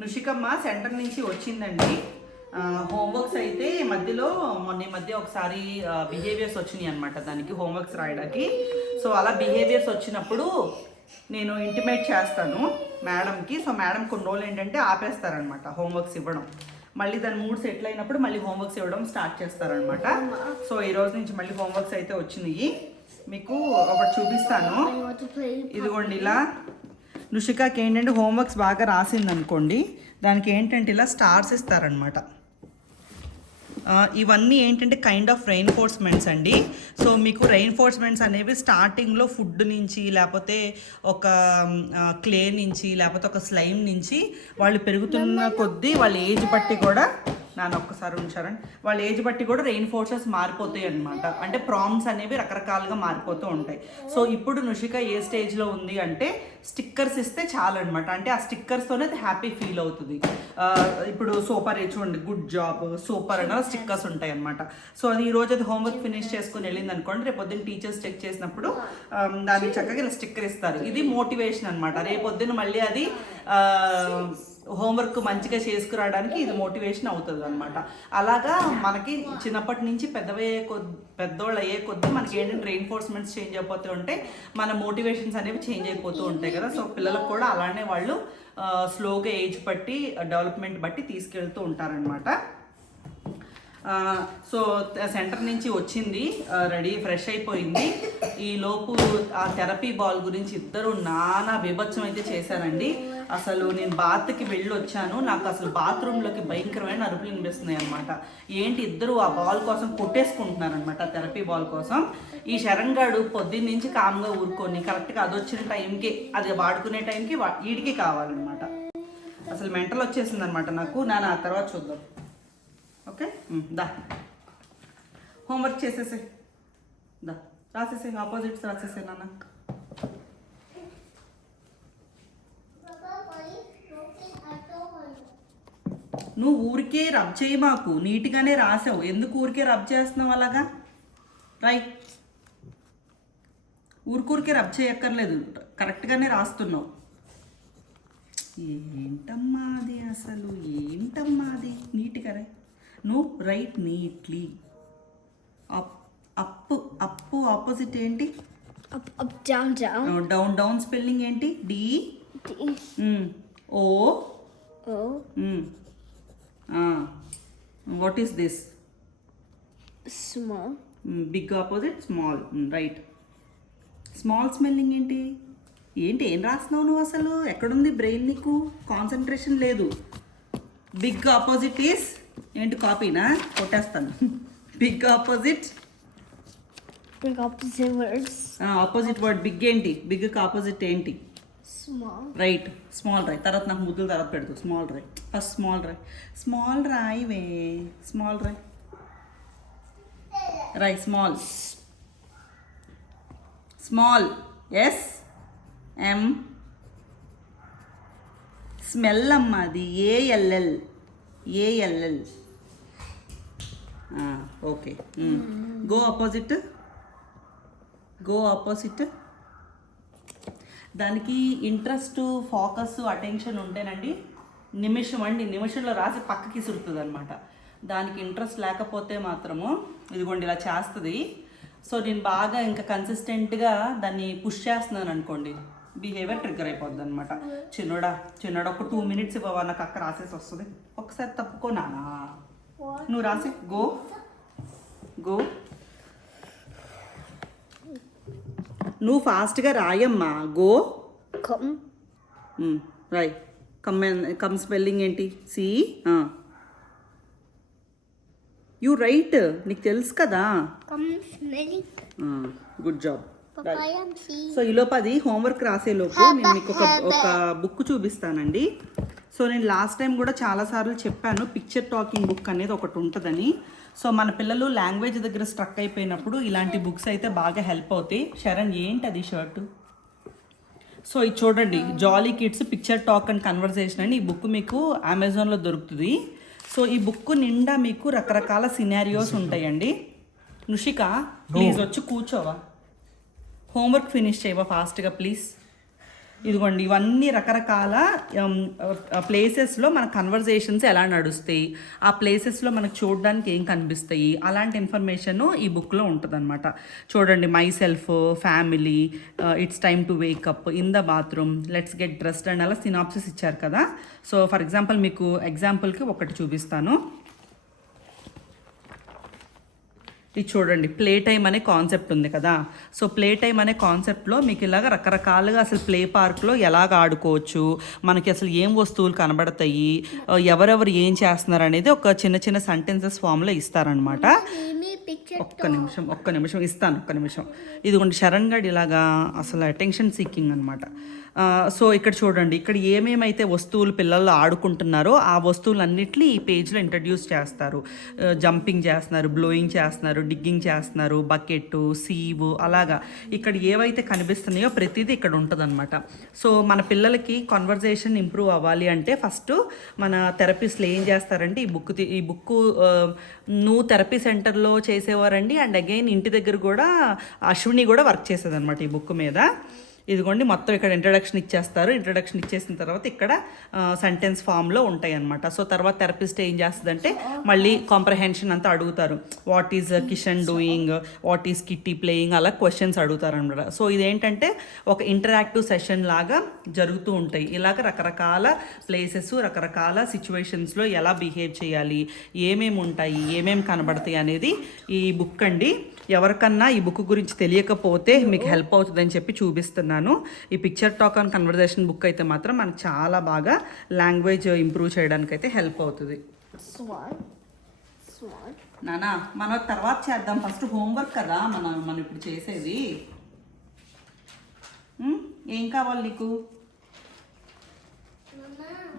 నుషికమ్మ centre నుంచి వచ్చిందండి. Homeworks అయితే మధ్యలో మొన్న మధ్య ఒకసారి బిహేవియర్స్ వచ్చినాయి అనమాట దానికి హోంవర్క్స్ రాయడానికి. సో అలా బిహేవియర్స్ వచ్చినప్పుడు నేను ఇంటిమేట్ చేస్తాను మేడంకి. సో మేడం కొన్ని రోజులు ఏంటంటే ఆపేస్తారనమాట హోంవర్క్స్ ఇవ్వడం. మళ్ళీ దాని మూడ్ సెటిల్ అయినప్పుడు మళ్ళీ హోంవర్క్స్ ఇవ్వడం స్టార్ట్ చేస్తారనమాట. సో ఈ రోజు నుంచి మళ్ళీ హోంవర్క్స్ అయితే వచ్చినాయి. మీకు ఒకటి చూపిస్తాను. ఇదిగోండి ఇలా నుషికాకి ఏంటంటే హోంవర్క్స్ బాగా రాసింది అనుకోండి, దానికి ఏంటంటే ఇలా స్టార్స్ ఇస్తారనమాట. ఇవన్నీ ఏంటంటే కైండ్ ఆఫ్ రెయిన్ఫోర్స్మెంట్స్ అండి. సో మీకు రెయిన్ఫోర్స్మెంట్స్ అనేవి స్టార్టింగ్లో ఫుడ్ నుంచి, లేకపోతే ఒక క్లే నుంచి, లేకపోతే ఒక స్లైమ్ నుంచి వాళ్ళు పెరుగుతున్న కొద్దీ వాళ్ళ ఏజ్ బట్టి కూడా నాన్న ఒక్కసారి ఉంచారండి, వాళ్ళ ఏజ్ బట్టి కూడా రెయిన్ఫోర్సెస్ మారిపోతాయి అనమాట. అంటే ప్రామ్స్ అనేవి రకరకాలుగా మారిపోతూ ఉంటాయి. సో ఇప్పుడు నుషిక ఏ స్టేజ్లో ఉంది అంటే స్టిక్కర్స్ ఇస్తే చాలన్నమాట. అంటే ఆ స్టిక్కర్స్తోనే హ్యాపీ ఫీల్ అవుతుంది. ఇప్పుడు సూపర్ చూడండి, గుడ్ జాబ్, సూపర్ అన్న స్టిక్కర్స్ ఉంటాయి అనమాట. సో అది ఈరోజు అది హోంవర్క్ ఫినిష్ చేసుకుని వెళ్ళింది అనుకోండి, రేపు పొద్దున్న టీచర్స్ చెక్ చేసినప్పుడు దానికి చక్కగా ఇలా స్టిక్కర్ ఇస్తారు. ఇది మోటివేషన్ అనమాట. రేపు పొద్దున్న మళ్ళీ అది హోంవర్క్ మంచిగా చేసుకురావడానికి ఇది మోటివేషన్ అవుతుంది అనమాట. అలాగా మనకి చిన్నప్పటి నుంచి పెద్దవాళ్ళు అయ్యే కొద్దీ మనకి ఏంటంటే రెయిన్ఫోర్స్మెంట్స్ చేంజ్ అయిపోతూ ఉంటాయి, మన మోటివేషన్స్ అనేవి చేంజ్ అయిపోతూ ఉంటాయి కదా. సో పిల్లలకు కూడా అలానే వాళ్ళు స్లోగా ఏజ్ బట్టి డెవలప్మెంట్ బట్టి తీసుకెళ్తూ ఉంటారనమాట. సో సెంటర్ నుంచి వచ్చింది, రెడీ ఫ్రెష్ అయిపోయింది. ఈ లోపు ఆ థెరపీ బాల్ గురించి ఇద్దరు నానా బీభత్సం అయితే చేశానండి. అసలు నేను బాత్కి వెళ్ళి వచ్చాను, నాకు అసలు బాత్రూంలోకి భయంకరమైన అరుపులు వినిపిస్తున్నాయి అనమాట. ఏంటి ఇద్దరు ఆ బాల్ కోసం కొట్టేసుకుంటున్నారు అనమాట, థెరపీ బాల్ కోసం. ఈ శరంగాడు పొద్దున్న నుంచి కామ్గా ఊరుకొని కరెక్ట్గా అది వచ్చిన టైంకి, అది వాడుకునే టైంకి వీడికి కావాలన్నమాట. అసలు మెంటల్ వచ్చేసింది అనమాట నాకు. నాన్న ఆ తర్వాత చూద్దాం. ఓకే దా హోంవర్క్ చేసేసే, దా రాసేసే, ఆపోజిట్స్ రాసేసే నాన్న. నువ్వు ఊరికే రబ్ చేయి, మాకు నీట్గానే రాసావు, ఎందుకు ఊరికే రబ్ చేస్తున్నావు అలాగా? రైట్, ఊరికే రబ్ చేయక్కర్లేదు, కరెక్ట్గానే రాస్తున్నావు. ఏంటమ్మా అది, అసలు ఏంటమ్మా అది? నీట్గా రై, నువ్వు రైట్ నీట్లీ. అప్పు అప్పు ఆపోజిట్ ఏంటి? డౌన్ డౌన్ స్పెల్లింగ్ ఏంటి? D O. What is this? Small. Big opposite small, right. Small smelling ఏంటి? ఏంటి ఏం రాస్తున్నావు నువ్వు? అసలు ఎక్కడుంది బ్రెయిన్? నీకు కాన్సన్ట్రేషన్ లేదు. బిగ్ ఆపోజిట్ ఈస్ ఏంటి? కాపీనా? కొట్టేస్తాను. Big opposite, big opposite words. Opposite word big ఏంటి? బిగ్కి ఆపోజిట్ ఏంటి? స్మాల్. రైట్, స్మాల్ రాయ్. తర్వాత నాకు ముద్దుల తర్వాత పెడతావు. స్మాల్ రాయ్ ఫస్ట్, స్మాల్ రాయ్. స్మాల్ రాయివే, స్మాల్ రాయ్. రాయ్ small. Small S M. Smell అమ్మా అది, A L L. A L L. Okay. Go opposite, go opposite. దానికి ఇంట్రెస్ట్, ఫోకస్, అటెన్షన్ ఉంటేనండి నిమిషంలో రాసి పక్కకి సురుతుంది అనమాట. దానికి ఇంట్రెస్ట్ లేకపోతే మాత్రము ఇదిగోండి ఇలా చేస్తుంది. సో నేను బాగా ఇంకా కన్సిస్టెంట్గా దాన్ని పుష్ చేస్తున్నాను అనుకోండి, బిహేవియర్ ట్రిగ్గర్ అయిపోద్ది అనమాట. చిన్నోడా ఒక 2 minutes ఇవ్వవా, నాకు అక్క రాసేసి వస్తుంది. ఒకసారి తప్పుకో నానా, నువ్వు రాసి. గో గో, నువ్వు ఫాస్ట్గా రాయమ్మా. Go come. రాయ్. కమ్ స్పెల్లింగ్ ఏంటి? సి. యూ రైట్, నీకు తెలుసు కదా. Come smelling. Good job. So ఈలోపు అది హోంవర్క్ రాసేలోపు నేను మీకు ఒక బుక్ చూపిస్తానండి. సో నేను లాస్ట్ టైం కూడా చాలాసార్లు చెప్పాను, పిక్చర్ టాకింగ్ బుక్ అనేది ఒకటి ఉంటుందని. సో మన పిల్లలు లాంగ్వేజ్ దగ్గర స్ట్రక్ అయిపోయినప్పుడు ఇలాంటి బుక్స్ అయితే బాగా హెల్ప్ అవుతాయి. శరణ్ ఏంటి అది షర్టు? సో ఇది చూడండి, jolly kids picture talk and conversation అని. ఈ బుక్ మీకు అమెజాన్లో దొరుకుతుంది. సో ఈ బుక్ నిండా మీకు రకరకాల సినారియోస్ ఉంటాయండి. నుషిక ప్లీజ్ వచ్చి కూర్చోవా, హోంవర్క్ ఫినిష్ చేయవా ఫాస్ట్గా ప్లీజ్. ఇదిగోండి ఇవన్నీ రకరకాల ప్లేసెస్లో మన కన్వర్జేషన్స్ ఎలా నడుస్తాయి, ఆ ప్లేసెస్లో మనకు చూడడానికి ఏం కనిపిస్తాయి, అలాంటి ఇన్ఫర్మేషన్ ఈ బుక్లో ఉంటుందన్నమాట. చూడండి, my self, family, it's time to wake up, in the bathroom, let's get dressed and అలా సినాప్సిస్ ఇచ్చారు కదా. సో ఫర్ ఎగ్జాంపుల్ మీకు ఎగ్జాంపుల్కి ఒకటి చూపిస్తాను. ఇది చూడండి, ప్లే టైమ్ అనే కాన్సెప్ట్ ఉంది కదా. సో ప్లే టైమ్ అనే కాన్సెప్ట్లో మీకు ఇలాగ రకరకాలుగా అసలు ప్లే పార్క్లో ఎలాగ ఆడుకోవచ్చు, మనకి అసలు ఏం వస్తువులు కనబడతాయి, ఎవరెవరు ఏం చేస్తున్నారు అనేది ఒక చిన్న చిన్న సెంటెన్సెస్ ఫామ్లో ఇస్తారనమాట. ఒక్క నిమిషం ఇస్తాను, ఒక్క నిమిషం. ఇదిగోండి శరణ్ గడ్ ఇలాగా అసలు అటెన్షన్ సీకింగ్ అనమాట. సో ఇక్కడ చూడండి, ఇక్కడ ఏమేమైతే వస్తువులు పిల్లలు ఆడుకుంటున్నారో ఆ వస్తువులన్నిటిని ఈ పేజ్లో ఇంట్రడ్యూస్ చేస్తారు. జంపింగ్ చేస్తున్నారు, బ్లోయింగ్ చేస్తున్నారు, డిగ్గింగ్ చేస్తున్నారు, బకెట్, సీవ్, అలాగా ఇక్కడ ఏవైతే కనిపిస్తున్నాయో ప్రతిదీ ఇక్కడ ఉంటుందన్నమాట. సో మన పిల్లలకి కాన్వర్జేషన్ ఇంప్రూవ్ అవ్వాలి అంటే ఫస్ట్ మన థెరపిస్ట్లు ఏం చేస్తారంటే ఈ బుక్ నువ్వు థెరపీ సెంటర్లో చేసేవారండి. అండ్ అగైన్ ఇంటి దగ్గర కూడా అశ్విని కూడా వర్క్ చేసేదన్నమాట ఈ బుక్ మీద. ఇదిగోండి మొత్తం ఇక్కడ ఇంట్రడక్షన్ ఇచ్చేస్తారు. ఇంట్రడక్షన్ ఇచ్చేసిన తర్వాత ఇక్కడ సెంటెన్స్ ఫామ్లో ఉంటాయి అన్నమాట. సో తర్వాత థెరపిస్ట్ ఏం చేస్తుందంటే మళ్ళీ కాంప్రహెన్షన్ అంతా అడుగుతారు. What is Kishan doing, what is kitty playing, అలా క్వశ్చన్స్ అడుగుతారు అనమాట. సో ఇదేంటంటే ఒక ఇంటరాక్టివ్ సెషన్ లాగా జరుగుతూ ఉంటాయి. ఇలాగ రకరకాల ప్లేసెస్, రకరకాల సిచ్యువేషన్స్లో ఎలా బిహేవ్ చేయాలి, ఏమేమి ఉంటాయి, ఏమేమి కనబడతాయి అనేది ఈ బుక్ అండి. ఎవరికన్నా ఈ బుక్ గురించి తెలియకపోతే మీకు హెల్ప్ అవుతుందని చెప్పి చూపిస్తున్నాను. ఈ picture talk and conversation book అయితే మాత్రం మనకు చాలా బాగా లాంగ్వేజ్ ఇంప్రూవ్ చేయడానికి అయితే హెల్ప్ అవుతుంది. నానా మనం తర్వాత చేద్దాం, ఫస్ట్ హోంవర్క్ కదా మనం ఇప్పుడు చేసేది. ఏం కావాలి నీకు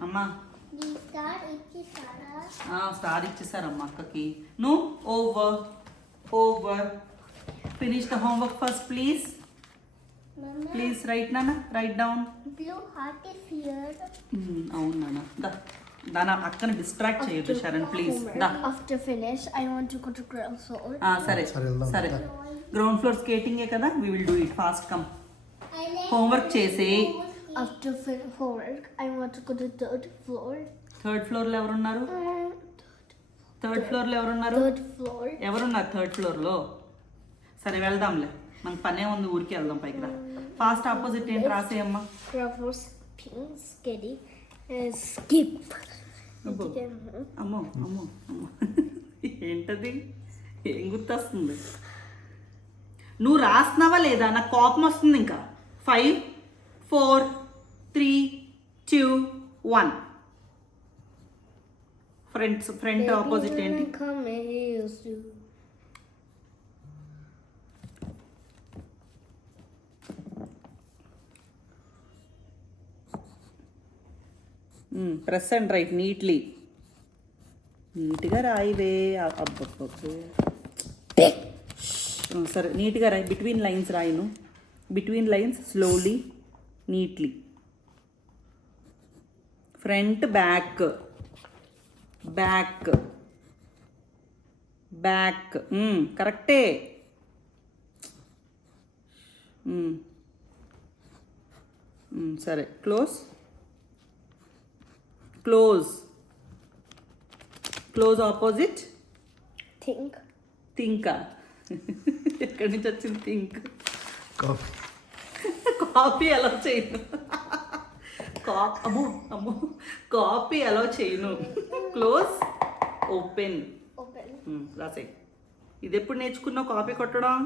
అమ్మా? స్టార్ ఇచ్చేసారమ్మా అక్కకి. నువ్వు over finish the homework first, please. Mama, please write down. Blue heart is here. అవును నాన్న, దాని అక్కని డిస్ట్రాక్ట్ చేయొద్దు శరణ్, ప్లీజ్ దా. After finish I want to go to ground floor. సరే గ్రౌండ్ ఫ్లోర్ స్కేటింగ్ ఏ కదా, we will do it fast. come homework చేసి after homework I want to go to third floor. Third floor లో ఎవరున్నారు? Third floor ఎవరున్నారు third ఫ్లోర్లో? సరే వెళ్దాంలే, మనకు పనే ఉంది, ఊరికి వెళ్దాం పైకి రా. ఫాస్ట్ ఆపోజిట్ ఏంటి రాసేయమ్మా? అమ్మో ఏంటది, ఏం గుర్తొస్తుంది? నువ్వు రాస్తున్నావా లేదా? నాకు కోపం వస్తుంది. ఇంకా 5 4 3 2 1 ఫ్రంట్ ఆపోజిట్ ఏంటి? ప్రెస్ అండ్ రైట్ నీట్గా రాయివే. అబ్బబ్బబ్బే సరే నీట్గా రాయి, బిట్వీన్ లైన్స్ రాయను, between lines slowly neatly. Front back కరెక్టే. సరే క్లోజ్ ఆపోజిట్ థింక్. ఎక్కడి నుంచి వచ్చింది థింక్? కాపీ ఎలా చేయను, అమ్మో కాపీ ఎలా చేయను. క్లోజ్ ఓపెన్ రాసే. ఇది ఎప్పుడు నేర్చుకున్నావు కాపీ కొట్టడం?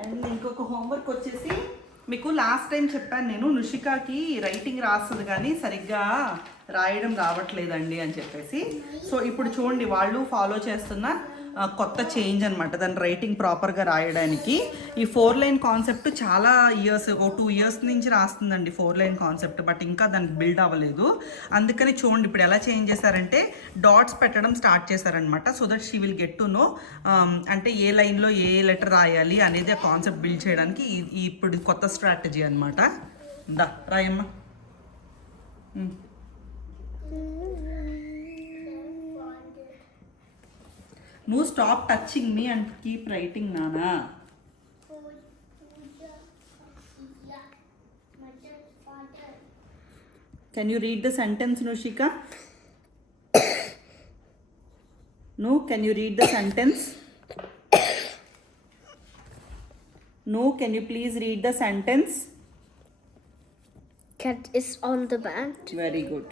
అండ్ ఇంకొక హోంవర్క్ వచ్చేసి మీకు లాస్ట్ టైం చెప్పాను నేను, నుషికాకి రైటింగ్ రాస్తుంది కానీ సరిగ్గా రాయడం రావట్లేదండి అని చెప్పేసి. సో ఇప్పుడు చూడండి, వాళ్ళు ఫాలో చేస్తున్న కొత్త చేంజ్ అనమాట దాని రైటింగ్ ప్రాపర్గా రాయడానికి. ఈ 4 లైన్ కాన్సెప్ట్ చాలా ఇయర్స్, 2 ఇయర్స్ నుంచి రాస్తుందండి 4 లైన్ కాన్సెప్ట్, బట్ ఇంకా దానికి బిల్డ్ అవ్వలేదు. అందుకని చూడండి ఇప్పుడు ఎలా చేంజ్ చేశారంటే డాట్స్ పెట్టడం స్టార్ట్ చేశారనమాట. So that she will get to know అంటే ఏ లైన్లో ఏ లెటర్ రాయాలి అనేది ఆ కాన్సెప్ట్ బిల్డ్ చేయడానికి ఇప్పుడు కొత్త స్ట్రాటజీ అనమాట. దా రాయమ్మా. నువ్వు stop touching me and keep writing నానా. Can you read the sentence Nushika? No, can you read the sentence? No, can you please read the sentence? Cat is on the bed. Very good.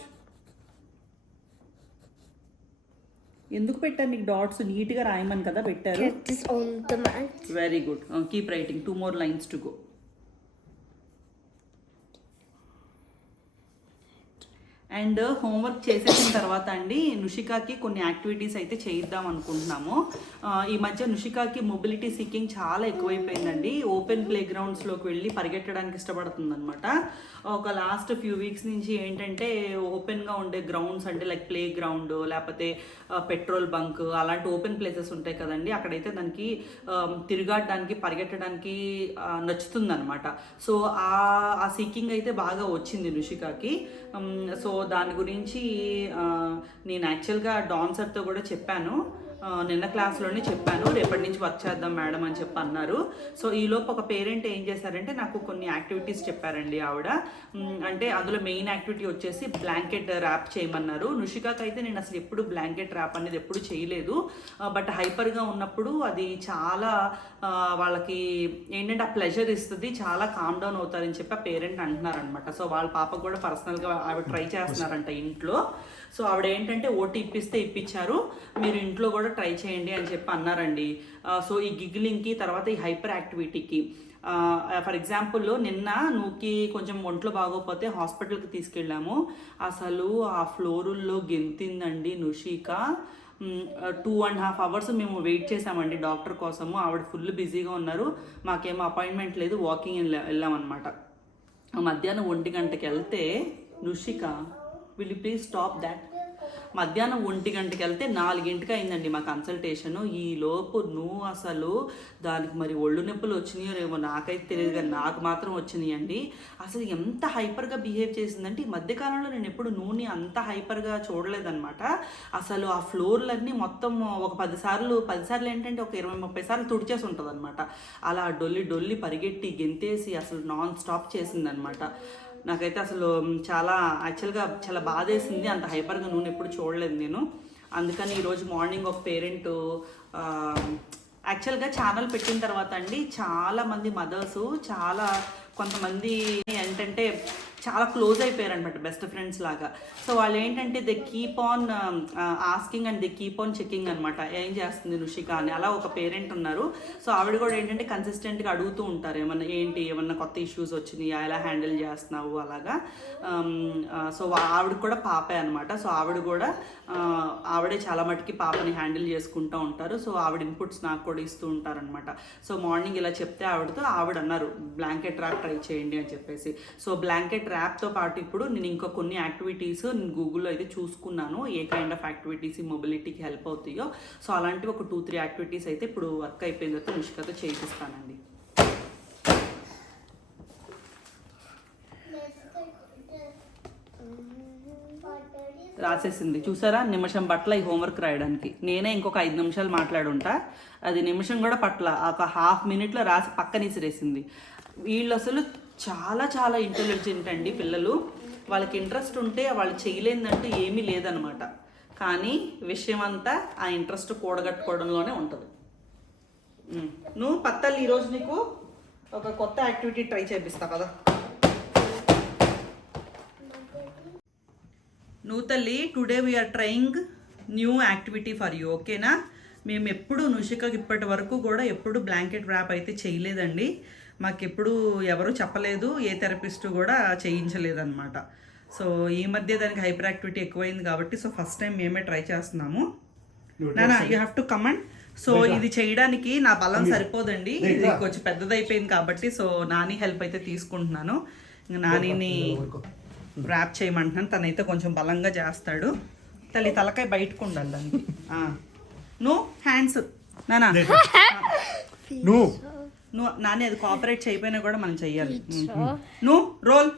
ఎందుకు పెట్టారు నీకు dots? నీట్గా రాయమని కదా పెట్టారు. Cat is on the mat. Very good. Keep writing. 2 more lines to go. And homework చేసేసిన తర్వాత అండి నుషికాకి కొన్ని యాక్టివిటీస్ అయితే చేయిద్దాం అనుకుంటున్నాము. ఈ మధ్య నుషికాకి మొబిలిటీ సీకింగ్ చాలా ఎక్కువైపోయిందండి. ఓపెన్ ప్లే గ్రౌండ్స్లోకి వెళ్ళి పరిగెట్టడానికి ఇష్టపడుతుంది అనమాట. ఒక లాస్ట్ ఫ్యూ వీక్స్ నుంచి ఏంటంటే ఓపెన్గా ఉండే గ్రౌండ్స్ అంటే లైక్ ప్లే గ్రౌండ్ లేకపోతే పెట్రోల్ బంక్ అలాంటి ఓపెన్ ప్లేసెస్ ఉంటాయి కదండి, అక్కడైతే దానికి తిరుగాడడానికి పరిగెట్టడానికి నచ్చుతుంది అనమాట. సో ఆ సీకింగ్ అయితే బాగా వచ్చింది నుషికాకి. సో దాని గురించి నేను యాక్చువల్గా డాన్ సార్తో కూడా చెప్పాను, నిన్న క్లాస్లోనే చెప్పాను, రేపటి నుంచి వర్క్ చేద్దాం మేడం అని చెప్పి అన్నారు. సో ఈలోపు ఒక పేరెంట్ ఏం చేశారంటే నాకు కొన్ని యాక్టివిటీస్ చెప్పారండి ఆవిడ. అంటే అందులో మెయిన్ యాక్టివిటీ వచ్చేసి బ్లాంకెట్ ర్యాప్ చేయమన్నారు. నుషికాకి అయితే నేను అసలు ఎప్పుడు బ్లాంకెట్ ర్యాప్ అనేది ఎప్పుడు చేయలేదు, బట్ హైపర్గా ఉన్నప్పుడు అది చాలా వాళ్ళకి ఏంటంటే ఆ ప్లెజర్ ఇస్తుంది, చాలా కామ్ డౌన్ అవుతారని చెప్పి ఆ పేరెంట్ అంటున్నారనమాట. సో వాళ్ళ పాపకు కూడా పర్సనల్గా ఆవిడ ట్రై చేస్తున్నారంట ఇంట్లో. సో ఆవిడ ఏంటంటే ఓటీ ఇప్పించారు, మీరు ఇంట్లో కూడా ట్రై చేయండి అని చెప్పి అన్నారండి. సో ఈ గిగ్లింగ్కి తర్వాత ఈ హైపర్ యాక్టివిటీకి ఫర్ ఎగ్జాంపుల్ నిన్న నువ్వుకి కొంచెం ఒంట్లో బాగోకపోతే హాస్పిటల్కి తీసుకెళ్ళాము. అసలు ఆ ఫ్లోరుల్లో గెంతిందండి నుషిక. 2.5 hours మేము వెయిట్ చేసామండి డాక్టర్ కోసము. ఆవిడ ఫుల్ బిజీగా ఉన్నారు, మాకేమో అపాయింట్మెంట్ లేదు, వాకింగ్ వెళ్ళామన్నమాట. మధ్యాహ్నం 1 గంటకి వెళ్తే Nushika will you please stop that. మధ్యాహ్నం 1 గంటకి వెళ్తే 4 గంటకి అయిందండి మా కన్సల్టేషను. ఈ లోపు నువ్వు అసలు దానికి మరి ఒళ్ళు నొప్పులు వచ్చినాయో ఏమో నాకైతే తెలియదు, కానీ నాకు మాత్రం వచ్చినాయండి. అసలు ఎంత హైపర్గా బిహేవ్ చేసిందంటే ఈ మధ్యకాలంలో నేను ఎప్పుడు నూనె అంత హైపర్గా చూడలేదన్నమాట. అసలు ఆ ఫ్లోర్లన్నీ మొత్తం ఒక 10 సార్లు ఏంటంటే ఒక 20-30 సార్లు తుడిచేసి ఉంటుంది అనమాట. అలా డొల్లి పరిగెట్టి గెంతేసి అసలు నాన్ స్టాప్ చేసిందనమాట. నాకైతే అసలు యాక్చువల్గా చాలా బాధేసింది, అంత హైపర్గా నూనె ఎప్పుడు చూడలేదు నేను. అందుకని ఈరోజు మార్నింగ్ ఒక పేరెంట్ యాక్చువల్గా ఛానల్ పెట్టిన తర్వాత అండి చాలామంది మదర్స్ కొంతమంది ఏంటంటే చాలా క్లోజ్ అయిపోయారు అనమాట, బెస్ట్ ఫ్రెండ్స్ లాగా. సో వాళ్ళు ఏంటంటే they keep on asking and they keep on checking అనమాట, ఏం చేస్తుంది నుషిక అని. అలా ఒక పేరెంట్ ఉన్నారు. సో ఆవిడ కూడా ఏంటంటే కన్సిస్టెంట్గా అడుగుతూ ఉంటారు, ఏమన్నా కొత్త ఇష్యూస్ వచ్చినాయా, ఎలా హ్యాండిల్ చేస్తున్నావు అలాగా. సో ఆవిడ కూడా పాపే అనమాట. సో ఆవిడే చాలా మటుకి పాపని హ్యాండిల్ చేసుకుంటూ ఉంటారు. సో ఆవిడ ఇన్పుట్స్ నాకు కూడా ఇస్తూ ఉంటారనమాట. సో మార్నింగ్ ఇలా చెప్తే ఆవిడ అన్నారు బ్లాంకెట్ ర్యాప్ ట్రై చేయండి అని చెప్పేసి. సో బ్లాంకెట్ ర్యాప్తో పాటు ఇప్పుడు నేను ఇంకా కొన్ని యాక్టివిటీస్ నేను గూగుల్లో అయితే చూసుకున్నాను, ఏ కైండ్ ఆఫ్ యాక్టివిటీస్ ఈ మొబిలిటీకి హెల్ప్ అవుతాయో. సో అలాంటివి ఒక 2-3 యాక్టివిటీస్ అయితే ఇప్పుడు వర్క్ అయిపోయిన తర్వాత నిష్కతో చేయిస్తానండి. రాసేసింది చూసారా, నిమిషం పట్ల ఈ హోంవర్క్ రాయడానికి. నేనే ఇంకొక 5 నిమిషాలు మాట్లాడుంటా, అది నిమిషం కూడా పట్ల ఒక ½ minute రాసి పక్కన ఇసిరేసింది. వీళ్ళు అసలు చాలా ఇంటెలిజెంట్ అండి పిల్లలు. వాళ్ళకి ఇంట్రెస్ట్ ఉంటే వాళ్ళు చేయలేదంటూ ఏమీ లేదనమాట. కానీ విషయం అంతా ఆ ఇంట్రెస్ట్ కూడగట్టుకోవడంలోనే ఉంటుంది. నువ్వు పత్తలు ఈరోజు నీకు ఒక కొత్త యాక్టివిటీ ట్రై చేపిస్తా కదా. నువ్వు తల్లి, today we are trying new activity for you, ఓకేనా? మేము ఎప్పుడు నుషికకి ఇప్పటి వరకు కూడా ఎప్పుడు బ్లాంకెట్ ర్యాప్ అయితే చేయలేదండి. మాకెప్పుడు ఎవరు చెప్పలేదు, ఏ థెరపిస్ట్ కూడా చేయించలేదన్నమాట. సో ఈ మధ్య దానికి హైపర్ యాక్టివిటీ ఎక్కువైంది కాబట్టి సో ఫస్ట్ టైం మేమే ట్రై చేస్తున్నాము. నానా you have to comment. So ఇది చేయడానికి నా బలం సరిపోదండి, ఇది కొంచెం పెద్దదైపోయింది కాబట్టి సో నాని హెల్ప్ అయితే తీసుకుంటున్నాను. నానిని ర్యాప్ చేయమంటున్నాను, తనైతే కొంచెం బలంగా చేస్తాడు. తలకాయ బయటకు ఉండాలి దానికి. నువ్వు హ్యాండ్స్ నానా, నువ్వు నాని అది కోఆపరేట్ చేయకపోయినా కూడా మనం చెయ్యాలి. నువ్వు రోల్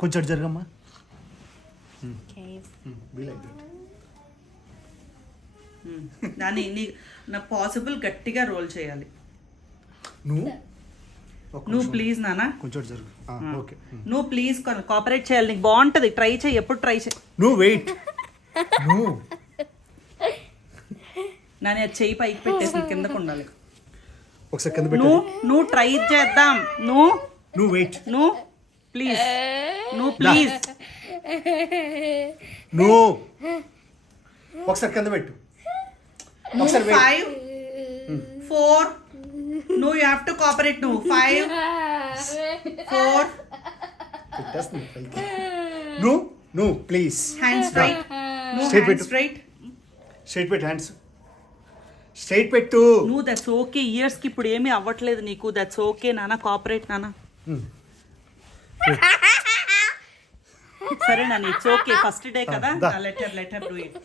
కొంచెం జరగమ్మా. దాన్ని నా పాసిబుల్ గట్టిగా రోల్ చేయాలి. నువ్వు నువ్వు ప్లీజ్ నానా, కొంచెం జరుగు ఓకే నువ్వు ప్లీజ్ కోఆపరేట్ చేయాలి, నీకు బాగుంటుంది, ట్రై చేయి, ఎప్పుడు ట్రై చేయి. నువ్వు వెయిట్ నువ్వు నాని అది చెయ్యి పైకి పెట్టేసి నీ కిందకు ఉండాలి. ఒకసారి కింద పెట్టు నువ్వు ట్రై చేద్దాం, నువ్వు వెయిట్ నువ్వు ప్లీజ్ నువ్వు ఒకసారి కింద పెట్టు ఒకసారి wait. 5 4 నువ్వు యూ హ్యావ్ టు కోఆపరేట్. నువ్వు 5 4 పెట్టేస్తుంది పైకి. నువ్వు ప్లీజ్ హ్యాండ్స్ స్ట్రైట్, నువ్వు Straight హ్యాండ్స్ పెట్టు. స్ట్రైట్, స్ట్రైట్ పెట్టు హ్యాండ్స్ స్ట్రైట్ పెట్టు. నువ్వు దట్స్ ఓకే. ఇయర్స్ కి ఇప్పుడు ఏమీ అవ్వట్లేదు నీకు, దట్స్ ఓకే నాన్న, కోఆపరేట్ నాన్న. సరే నాన్న, ఇట్స్ ఓకే, ఫస్ట్ డే కదా, let her do it,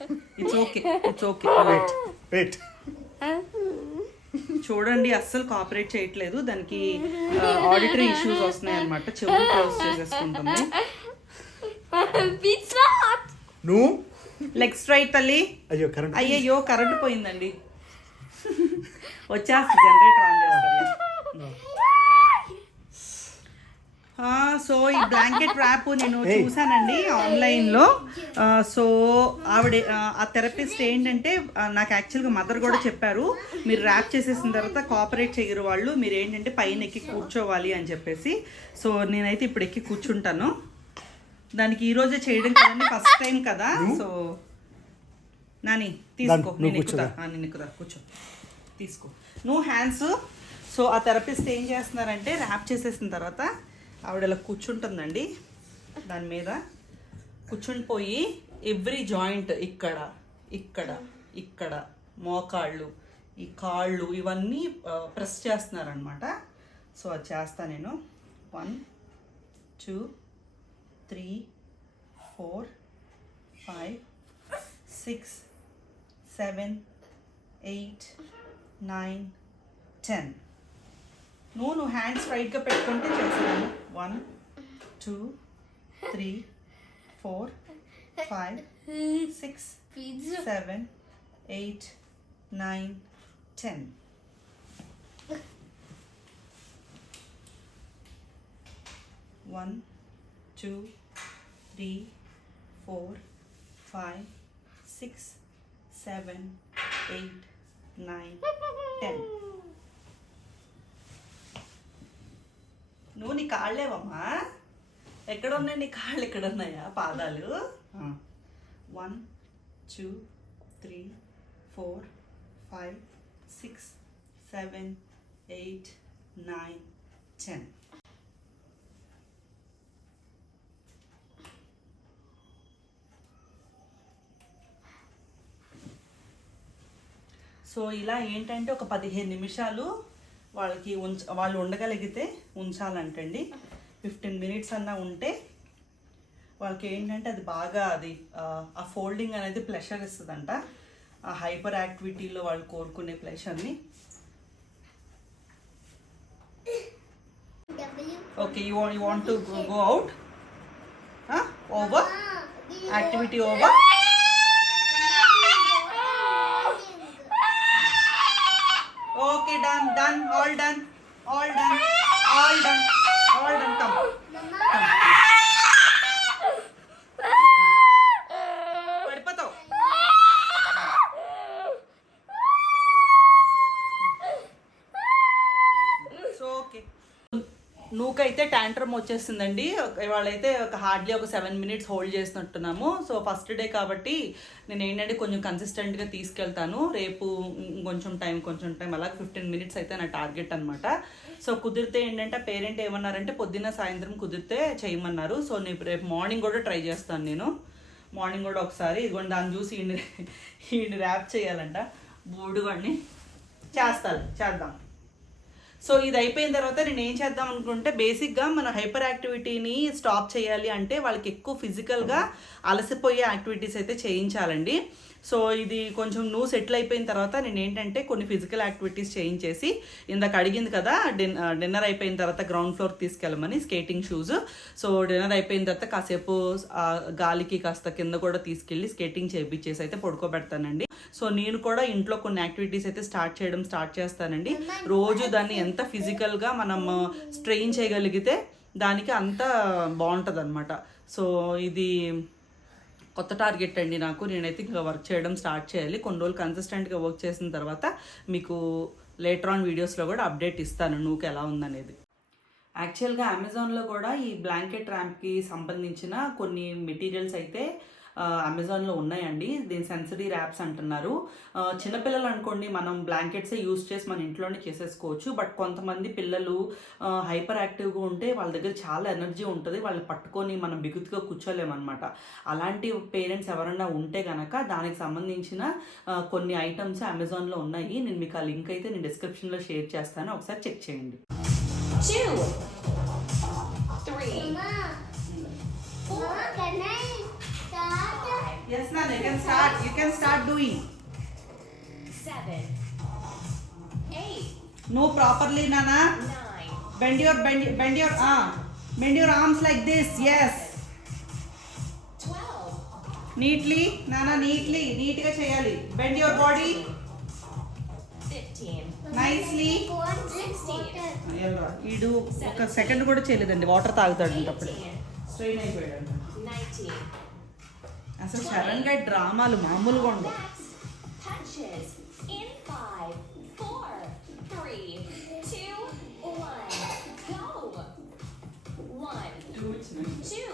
it's okay. Wait చూడండి అస్సలు కోఆపరేట్ చేయట్లేదు, దానికి ఆడిటరీ ఇష్యూస్ వస్తున్నాయి అనమాట, చెవులు క్లోజ్ చేసేసుకుంటుంది. నువ్వు లెగ్ స్ట్రైట్ తల్లి. అయ్యో కరెంట్ అయ్యయ్యో కరెంట్ పోయిందండి. వచ్చేస్తుంది, జనరేటర్ ఆన్ చేస్తారు. సో ఈ బ్లాంకెట్ ర్యాప్ నేను చూసానండి ఆన్లైన్లో. సో ఆవిడ ఆ థెరపిస్ట్ ఏంటంటే నాకు యాక్చువల్గా మదర్ కూడా చెప్పారు, మీరు ర్యాప్ చేసేసిన తర్వాత కోఆపరేట్ చేయరు వాళ్ళు, మీరు ఏంటంటే పైన ఎక్కి కూర్చోవాలి అని చెప్పేసి. సో నేనైతే ఇప్పుడు ఎక్కి కూర్చుంటాను, దానికి ఈరోజే చేయడం కదండి, ఫస్ట్ టైం కదా. సో నాని తీసుకో, నేను ఎక్కుదా కూర్చో, తీసుకో నువ్వు హ్యాండ్స్. సో ఆ థెరపిస్ట్ ఏం చేస్తున్నారంటే ర్యాప్ చేసేసిన తర్వాత ఆవిడ ఇలా కూర్చుంటుందండి, దాని మీద కూర్చుని పోయి ఎవ్రీ జాయింట్ ఇక్కడ ఇక్కడ ఇక్కడ మోకాళ్ళు, ఈ కాళ్ళు, ఇవన్నీ ప్రెస్ చేస్తున్నారనమాట. సో అది చేస్తా నేను. 1 2 3 4 5 6 7 8 9 10. నువ్వు హ్యాండ్స్ స్ట్రైట్గా పెట్టుకుంటే చేస్తాను. 1 2 3 4 5 6 7 8 9 10. One, 2 3 4 5 6 7 8 9 10. నువ్వు నీ కాళ్ళేవమ్మా, ఎక్కడ ఉన్నాయి నీ కాళ్ళు, ఎక్కడ ఉన్నాయా పాదాలు? 1 2 3 4 5 6 7 8 9 10. సో ఇలా ఏంటంటే ఒక 15 నిమిషాలు వాళ్ళకి వాళ్ళు ఉండగలిగితే ఉంచాలంటండి. 15 మినిట్స్ అన్నా ఉంటే వాళ్ళకి ఏంటంటే అది బాగా అది ఆ ఫోల్డింగ్ అనేది ప్లెషర్ ఇస్తుందంట, ఆ హైపర్ యాక్టివిటీలో వాళ్ళు కోరుకునే ప్లెషర్ని. Okay, you want to go out, over activity over. Okay, done, all done, come. పడిపోతావు. సో ఓకే, నువ్వుకైతే ట్యాంట్రమ్ వచ్చేస్తుందండి. వాళ్ళైతే హార్డ్లీ ఒక 7 మినిట్స్ హోల్డ్ చేసినట్టున్నాము. సో ఫస్ట్ డే కాబట్టి నేను ఏంటంటే కొంచెం కన్సిస్టెంట్గా తీసుకెళ్తాను. రేపు కొంచెం టైం అలాగే 15 మినిట్స్ అయితే నా టార్గెట్ అనమాట. సో కుదిరితే ఏంటంటే పేరెంట్ ఏమన్నారంటే పొద్దున్న సాయంత్రం కుదిరితే చేయమన్నారు. సో నేను రేపు మార్నింగ్ కూడా ట్రై చేస్తాను. నేను మార్నింగ్ కూడా ఒకసారి ఇదిగోండి దాన్ని చూసి ఈయన ర్యాప్ చేయాలంట, బూడుగాడిని చేద్దాం. సో ఇది అయిపోయిన తర్వాత నేను ఏం చేద్దాం అనుకుంటే, బేసిక్గా మన హైపర్ యాక్టివిటీని స్టాప్ చేయాలి అంటే వాళ్ళకి ఎక్కువ ఫిజికల్గా అలసిపోయే యాక్టివిటీస్ అయితే చేయించాలండి. సో ఇది కొంచెం నువ్వు సెటిల్ అయిపోయిన తర్వాత నేను ఏంటంటే కొన్ని ఫిజికల్ యాక్టివిటీస్ చేయించేసి, ఇందాక అడిగింది కదా డిన్నర్ అయిపోయిన తర్వాత గ్రౌండ్ ఫ్లోర్ తీసుకెళ్ళమని స్కేటింగ్ షూస్. సో డిన్నర్ అయిపోయిన తర్వాత కాసేపు గాలికి కాస్త కింద కూడా తీసుకెళ్ళి స్కేటింగ్ చేయించేసి అయితే పడుకోబెడతానండి. సో నేను కూడా ఇంట్లో కొన్ని యాక్టివిటీస్ అయితే స్టార్ట్ చేస్తానండి. రోజు దాన్ని ఎంత ఫిజికల్గా మనం స్ట్రెయిన్ చేయగలిగితే దానికి అంత బాగుంటుంది అనమాట. సో ఇది కొత్త టార్గెట్ అండి నాకు. నేనైతే ఇంకా వర్క్ చేయడం స్టార్ట్ చేయాలి. కొన్ని రోజులు కన్సిస్టెంట్గా వర్క్ చేసిన తర్వాత మీకు లేటర్ ఆన్ వీడియోస్లో కూడా అప్డేట్ ఇస్తాను నువ్వుకి ఎలా ఉందనేది. యాక్చువల్గా అమెజాన్లో కూడా ఈ బ్లాంకెట్ ర్యాంప్కి సంబంధించిన కొన్ని మెటీరియల్స్ అయితే అమెజాన్లో ఉన్నాయండి. దీని సెన్సరీ ర్యాప్స్ అంటున్నారు. చిన్నపిల్లలు అనుకోండి మనం బ్లాంకెట్సే యూస్ చేసి మన ఇంట్లోనే చేసేసుకోవచ్చు. బట్ కొంతమంది పిల్లలు హైపర్ యాక్టివ్గా ఉంటే వాళ్ళ దగ్గర చాలా ఎనర్జీ ఉంటుంది, వాళ్ళని పట్టుకొని మనం బిగుతుగా కూర్చోలేమన్నమాట. అలాంటి పేరెంట్స్ ఎవరైనా ఉంటే కనుక దానికి సంబంధించిన కొన్ని ఐటమ్స్ అమెజాన్లో ఉన్నాయి. నేను మీకు ఆ లింక్ అయితే నేను డిస్క్రిప్షన్లో షేర్ చేస్తాను, ఒకసారి చెక్ చేయండి. 2, 3, Mama, can I start? Yes, Nana, you can start doing. 7, 8, No, properly, Nana. 9, Bend your arms like this. Yes. 12, Neatly, Nana. Neat గా చేయాలి. Bend your body 15, nicely. 16, వీడు ఒక సెకండ్ కూడా చేయలేదండి, వాటర్ తాగుతాడు అప్పుడు. స్ట్రెయిన్ అయిపోయాడు. 19. అసలు శరణ్ గారి డ్రామాలు మామూలుగా ఉండవు. Next, touches in 5, 4, 3, 2, 1. Go. 1, 2,